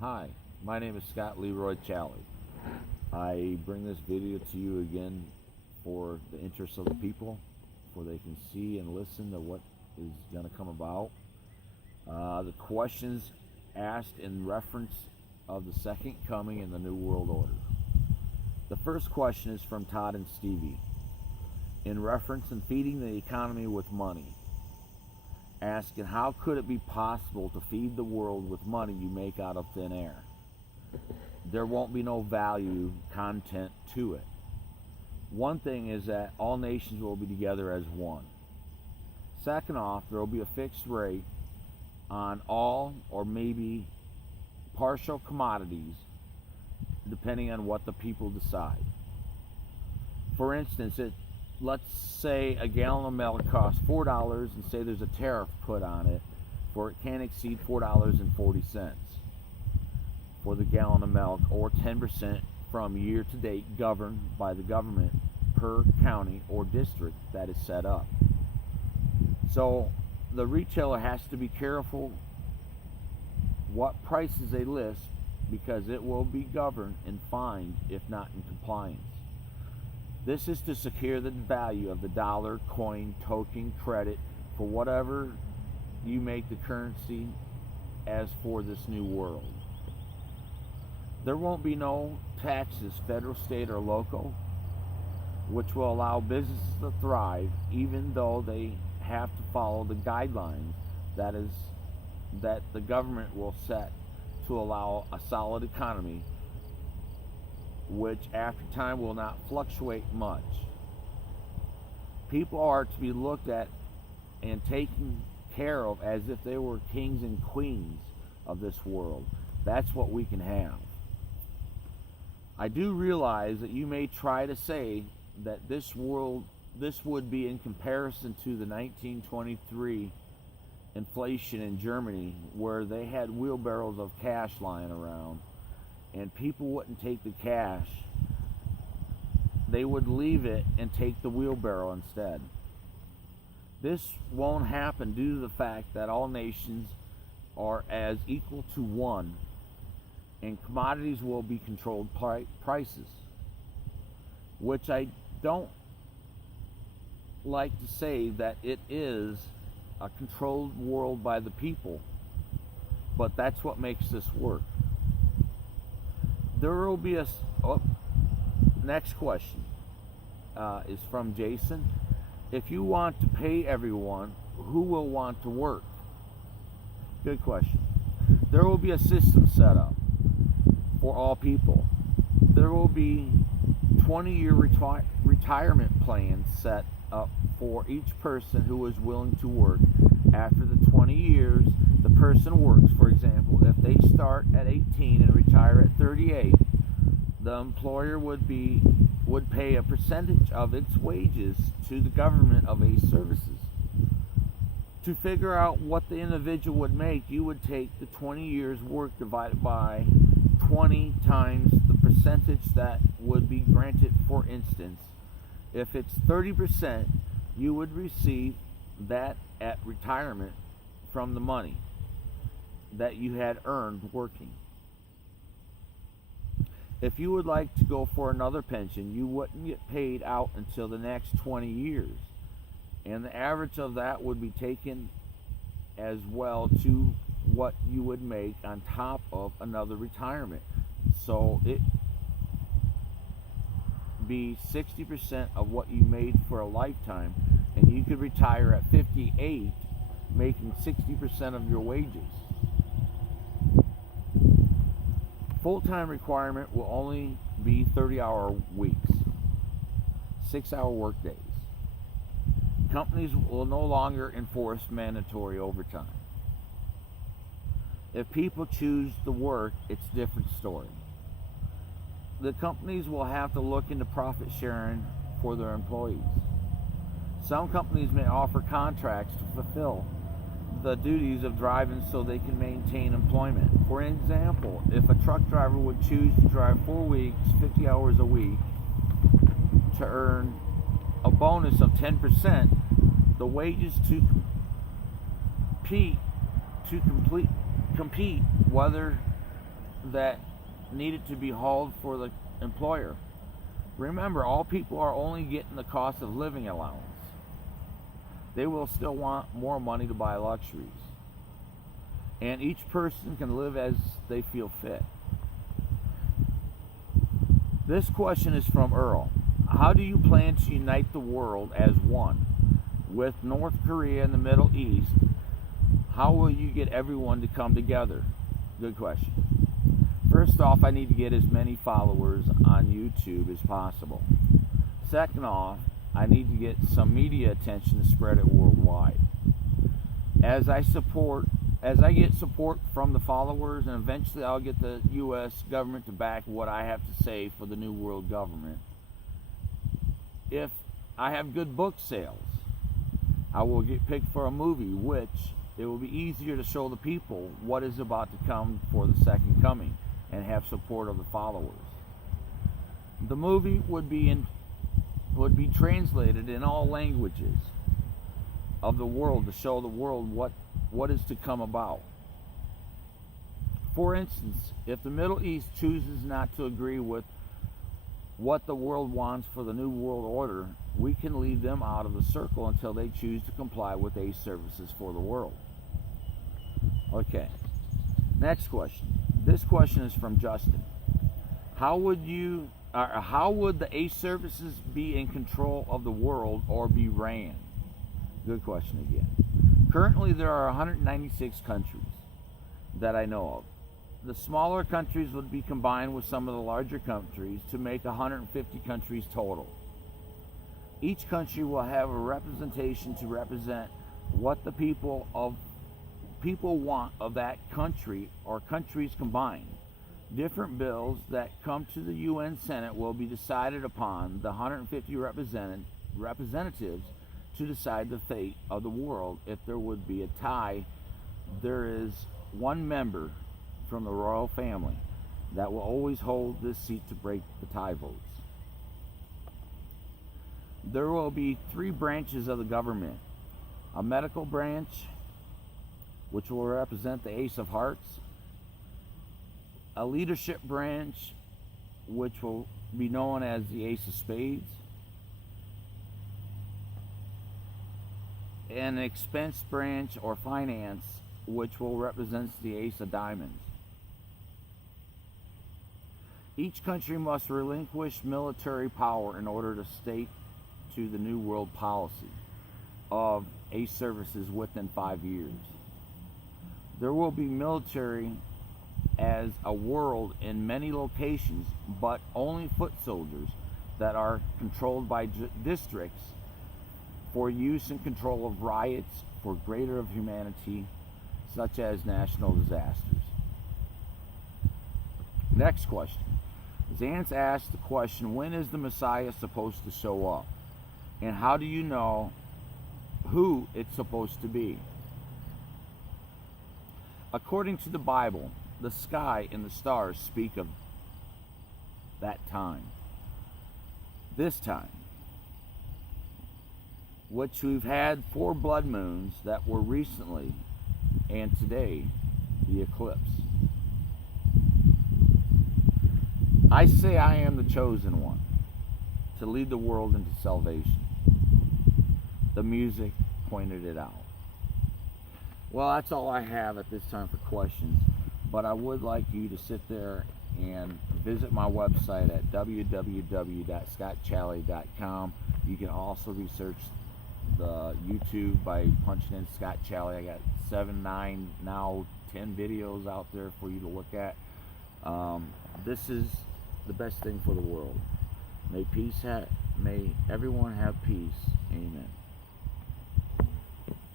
Hi, my name is Scott Leroy Challey. I bring this video to you again for the interest of the people, for they can see and listen to what is going to come about. The questions asked in reference of the second coming and the New World Order. The first question is from Todd and Stevie, in reference in feeding the economy with money, asking how could it be possible to feed the world with money you make out of thin air? There won't be no value content to it. One thing is that all nations will be together as one. Second off, there will be a fixed rate on all or maybe partial commodities depending on what the people decide. For instance, let's say a gallon of milk costs $4 and say there's a tariff put on it for it can't exceed $4.40 for the gallon of milk, or 10% from year to date, governed by the government per county or district that is set up. So the retailer has to be careful what prices they list, because it will be governed and fined if not in compliance. This is to secure the value of the dollar, coin, token, credit, for whatever you make the currency as for this new world. There won't be no taxes, federal, state, or local, which will allow businesses to thrive, even though they have to follow the guidelines that the government will set to allow a solid economy, which after time will not fluctuate much. People are to be looked at and taken care of as if they were kings and queens of this world. That's what we can have. I do realize that you may try to say that this would be in comparison to the 1923 inflation in Germany, where they had wheelbarrows of cash lying around and people wouldn't take the cash. They would leave it and take the wheelbarrow instead. This won't happen due to the fact that all nations are as equal to one, and commodities will be controlled prices, which I don't like to say that it is a controlled world by the people, but that's what makes this work. There will be next question is from Jason. If you want to pay everyone, who will want to work? Good question. There will be a system set up for all people. There will be 20-year retirement plans set up for each person who is willing to work. After the 20 years the person works, for example, if they start at 18 and retire at 38, the employer would pay a percentage of its wages to the government of a services. To figure out what the individual would make, you would take the 20 years work divided by 20 times the percentage that would be granted. For instance, if it's 30%, you would receive that at retirement from the money that you had earned working. If you would like to go for another pension, you wouldn't get paid out until the next 20 years, and the average of that would be taken as well to what you would make on top of another retirement. So it be 60% of what you made for a lifetime, and you could retire at 58 making 60% of your wages. Full-time requirement will only be 30-hour weeks, 6-hour work days. Companies will no longer enforce mandatory overtime. If people choose to work, it's a different story. The companies will have to look into profit sharing for their employees. Some companies may offer contracts to fulfill the duties of driving so they can maintain employment. For example, if a truck driver would choose to drive 4 weeks, 50 hours a week, to earn a bonus of 10%, the wages to compete whether that needed to be hauled for the employer. Remember, all people are only getting the cost of living allowance. They will still want more money to buy luxuries. And each person can live as they feel fit. This question is from Earl. How do you plan to unite the world as one? With North Korea and the Middle East, how will you get everyone to come together? Good question. First off, I need to get as many followers on YouTube as possible. Second off, I need to get some media attention to spread it worldwide. As I get support from the followers, and eventually I'll get the U.S. government to back what I have to say for the New World Government. If I have good book sales, I will get picked for a movie, which it will be easier to show the people what is about to come for the second coming and have support of the followers. The movie would be translated in all languages of the world to show the world what is to come about. For instance, if the Middle East chooses not to agree with what the world wants for the New World Order, we can leave them out of the circle until they choose to comply with ACE services for the world. Okay, next question. This question is from Justin. How would the ACE services be in control of the world or be ran? Good question again. Currently, there are 196 countries that I know of. The smaller countries would be combined with some of the larger countries to make 150 countries total. Each country will have a representation to represent what the people want of that country or countries combined. Different bills that come to the UN Senate will be decided upon the 150 representatives to decide the fate of the world. If there would be a tie, there is one member from the royal family that will always hold this seat to break the tie votes. There will be 3 branches of the government: a medical branch, which will represent the Ace of Hearts, a leadership branch, which will be known as the Ace of Spades, and an expense branch or finance, which will represent the Ace of Diamonds. Each country must relinquish military power in order to state to the New World policy of ACE services within 5 years. There will be military as a world in many locations, but only foot soldiers that are controlled by districts for use and control of riots for greater of humanity, such as national disasters. Next question. Zance asked the question, when is the Messiah supposed to show up? And how do you know who it's supposed to be? According to the Bible, the sky and the stars speak of that time. This time, which we've had 4 blood moons that were recently, and today, the eclipse. I say I am the chosen one to lead the world into salvation. The music pointed it out. Well, that's all I have at this time for questions, but I would like you to sit there and visit my website at www.scottchalley.com. You can also research the YouTube by punching in Scott Challey. I got 7, 9, now 10 videos out there for you to look at. This is the best thing for the world. May everyone have peace. Amen.